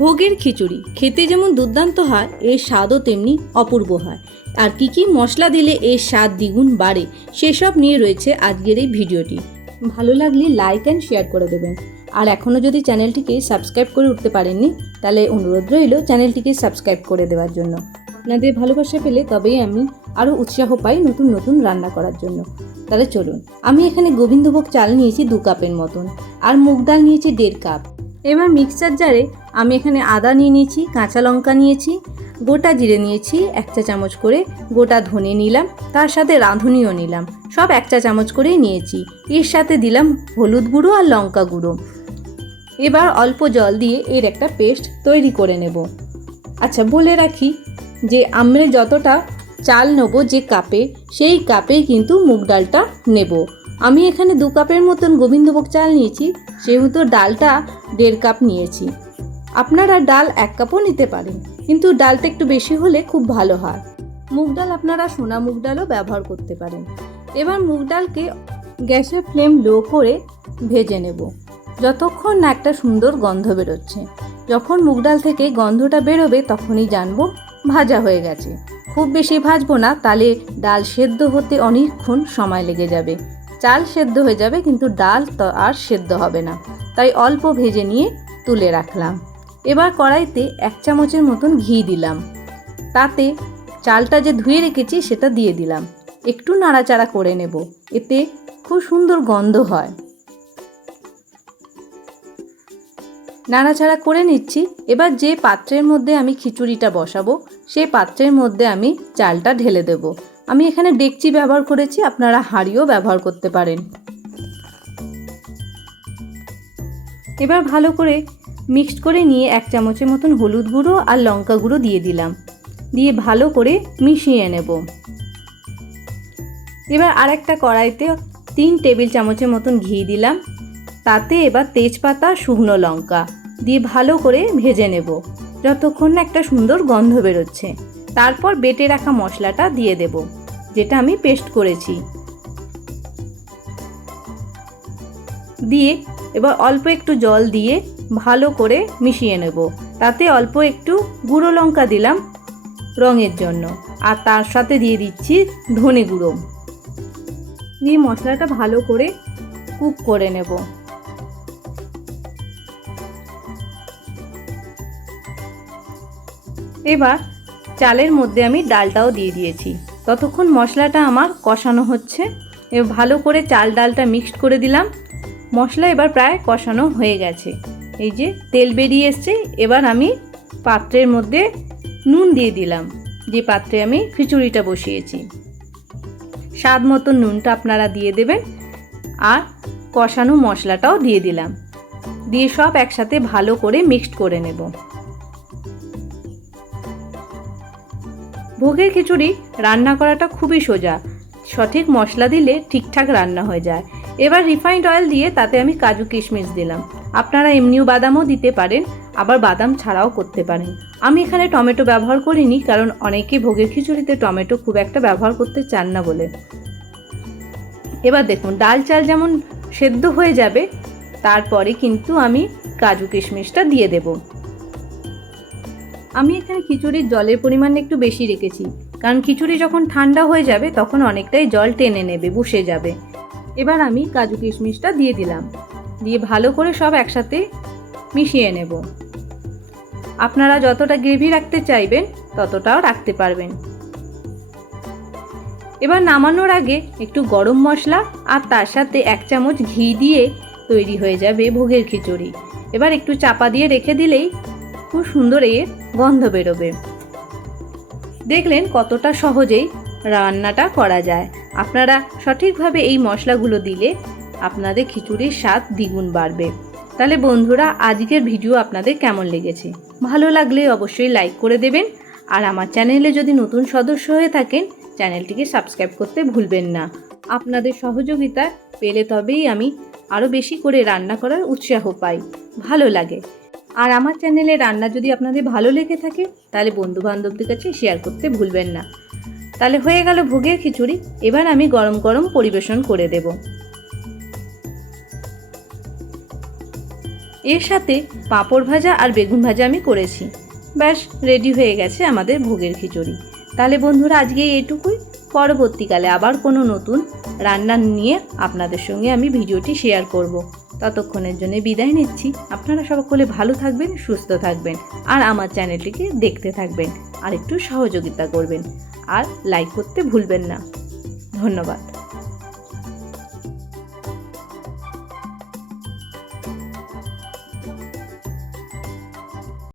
ভোগের খিচুড়ি খেতে যেমন দুর্দান্ত হয়, এর স্বাদও তেমনি অপূর্ব হয়। আর কী কী মশলা দিলে এর স্বাদ দ্বিগুণ বাড়ে সেসব নিয়ে রয়েছে আজকের এই ভিডিওটি। ভালো লাগলে লাইক অ্যান্ড শেয়ার করে দেবেন। আর এখনও যদি চ্যানেলটিকে সাবস্ক্রাইব করে উঠতে পারেননি, তাহলে অনুরোধ রইল চ্যানেলটিকে সাবস্ক্রাইব করে দেওয়ার জন্য। আপনাদের ভালোবাসা পেলে তবেই আমি আরও উৎসাহ পাই নতুন নতুন রান্না করার জন্য। তাহলে চলুন, আমি এখানে গোবিন্দভোগ চাল নিয়েছি 2 কাপের মতন, আর মুগ ডাল নিয়েছি 1.5 কাপ। এবার মিক্সচার জারে আমি এখানে আদা নিয়ে নিয়েছি, কাঁচা লঙ্কা নিয়েছি, গোটা জিরে নিয়েছি 1 চা চামচ করে, গোটা ধনে নিলাম, তার সাথে রাঁধুনিও নিলাম, সব 1 চা চামচ করেই নিয়েছি। এর সাথে দিলাম হলুদ গুঁড়ো আর লঙ্কা গুঁড়ো। এবার অল্প জল দিয়ে এর একটা পেস্ট তৈরি করে নেব। আচ্ছা, বলে রাখি যে আমরা যতটা চাল নেব যে কাপে, সেই কাপেই কিন্তু মুগ ডালটা নেব। আমি এখানে 2 কাপের মতন গোবিন্দভোগ চাল নিয়েছি, সেহেতু ডালটা 1.5 কাপ নিয়েছি। আপনারা ডাল 1 কাপও নিতে পারেন, কিন্তু ডালটা একটু বেশি হলে খুব ভালো হয়। মুগ ডাল আপনারা সোনা মুগ ডালও ব্যবহার করতে পারেন। এবার মুগ ডালকে গ্যাসের ফ্লেম লো করে ভেজে নেব, যতক্ষণ না একটা সুন্দর গন্ধ বেরোচ্ছে। যখন মুগ ডাল থেকে গন্ধটা বেরোবে তখনই জানবো ভাজা হয়ে গেছে। খুব বেশি ভাজবো না, তাহলে ডাল সেদ্ধ হতে অনেকক্ষণ সময় লেগে যাবে। চাল সেদ্ধ হয়ে যাবে কিন্তু ডাল তো আর সেদ্ধ হবে না, তাই অল্প ভেজে নিয়ে তুলে রাখলাম। এবার কড়াইতে 1 চামচের মতন ঘি দিলাম, তাতে চালটা যে ধুয়ে রেখেছি সেটা দিয়ে দিলাম। একটু নাড়াচাড়া করে নেব, এতে খুব সুন্দর গন্ধ হয়। নাড়াচাড়া করে নিচ্ছি। এবার যে পাত্রের মধ্যে আমি খিচুড়িটা বসাবো, সেই পাত্রের মধ্যে আমি চালটা ঢেলে দেব। আমি এখানে ডেকচি ব্যবহার করেছি, আপনারা হাঁড়িও ব্যবহার করতে পারেন। এবার ভালো করে মিক্সড করে নিয়ে 1 চামচের মতন হলুদ গুঁড়ো আর লঙ্কা গুঁড়ো দিয়ে দিলাম, দিয়ে ভালো করে মিশিয়ে নেব। এবার আরেকটা কড়াইতে 3 টেবিল চামচের মতন ঘি দিলাম, তাতে এবার তেজপাতা, শুকনো লঙ্কা দিয়ে ভালো করে ভেজে নেব যতক্ষণ না একটা সুন্দর গন্ধ বেরোচ্ছে। তারপর বেটে রাখা মশলাটা দিয়ে দেব, যেটা আমি পেস্ট করেছি। দিয়ে এবার অল্প একটু জল দিয়ে ভালো করে মিশিয়ে নেব। তাতে অল্প একটু গুঁড়ো লঙ্কা দিলাম রঙের জন্য, আর তার সাথে দিয়ে দিচ্ছি ধনে গুঁড়ো। দিয়ে মশলাটা ভালো করে কুক করে নেব। এবার চালের মধ্যে আমি ডালটাও দিয়ে দিয়েছি। ততক্ষণ মশলাটা আমার কষানো হচ্ছে। এবার ভালো করে চাল ডালটা মিক্সড করে দিলাম। মশলা এবার প্রায় কষানো হয়ে গেছে, এই যে তেল বেরিয়ে এসছে। এবার আমি পাত্রের মধ্যে নুন দিয়ে দিলাম, যে পাত্রে আমি খিচুড়িটা বসিয়েছি। স্বাদ মতো নুনটা আপনারা দিয়ে দেবেন। আর কষানো মশলাটাও দিয়ে দিলাম, দিয়ে সব একসাথে ভালো করে মিক্সড করে নেব। ভোগের খিচুড়ি রান্না করাটা খুবই সোজা, সঠিক মশলা দিলে ঠিকঠাক রান্না হয়ে যায়। এবার রিফাইন্ড অয়েল দিয়ে তাতে আমি কাজু কিশমিশ দিলাম। আপনারা এমনিও বাদামও দিতে পারেন, আবার বাদাম ছাড়াও করতে পারেন। আমি এখানে টমেটো ব্যবহার করিনি, কারণ অনেকে ভোগের খিচুড়িতে টমেটো খুব একটা ব্যবহার করতে চান না বলে। এবার দেখুন ডাল চাল যেমন সেদ্ধ হয়ে যাবে, তারপরে কিন্তু আমি কাজু কিশমিশটা দিয়ে দেব। আমি এখানে খিচুড়ির জলের পরিমাণ একটু বেশি রেখেছি, কারণ খিচুড়ি যখন ঠান্ডা হয়ে যাবে তখন অনেকটাই জল টেনে নেবে, বসে যাবে। এবার আমি কাজু কিশমিশটা দিয়ে দিলাম, দিয়ে ভালো করে সব একসাথে মিশিয়ে নেব। আপনারা যতটা গ্রেভি রাখতে চাইবেন ততটাও রাখতে পারবেন। এবার নামানোর আগে একটু গরম মশলা আর তার সাথে 1 চামচ ঘি দিয়ে তৈরি হয়ে যাবে ভোগের খিচুড়ি। এবার একটু চাপা দিয়ে রেখে দিলেই খুব সুন্দর এর গন্ধ বেরোবে। দেখলেন কতটা সহজেই রান্নাটা করা যায়। আপনারা সঠিকভাবে এই মশলাগুলো দিলে আপনাদের খিচুড়ির স্বাদ দ্বিগুণ বাড়বে। তাহলে বন্ধুরা, আজকের ভিডিও আপনাদের কেমন লেগেছে? ভালো লাগলে অবশ্যই লাইক করে দেবেন। আর আমার চ্যানেলে যদি নতুন সদস্য হয়ে থাকেন, চ্যানেলটিকে সাবস্ক্রাইব করতে ভুলবেন না। আপনাদের সহযোগিতা পেলে তবেই আমি আরও বেশি করে রান্না করার উৎসাহ পাই, ভালো লাগে। আর আমার চ্যানেলে রান্না যদি আপনাদের ভালো লেগে থাকে, তাহলে বন্ধুবান্ধবদের কাছে শেয়ার করতে ভুলবেন না। তাহলে হয়ে গেল ভোগের খিচুড়ি। এবার আমি গরম গরম পরিবেশন করে দেব। এর সাথে পাঁপড় ভাজা আর বেগুন ভাজা আমি করেছি। ব্যাস রেডি হয়ে গেছে আমাদের ভোগের খিচুড়ি। তাহলে বন্ধুরা আজকে এটুকুই। পরবর্তীকালে আবার কোনো নতুন রান্না নিয়ে আপনাদের সঙ্গে আমি ভিডিওটি শেয়ার করব। ততক্ষণের জন্য বিদায় নিচ্ছি। আপনারা সকলে ভালো থাকবেন, সুস্থ থাকবেন আর আমার চ্যানেলটিকে দেখতে থাকবেন আর একটু সহযোগিতা করবেন আর লাইক করতে ভুলবেন না। ধন্যবাদ।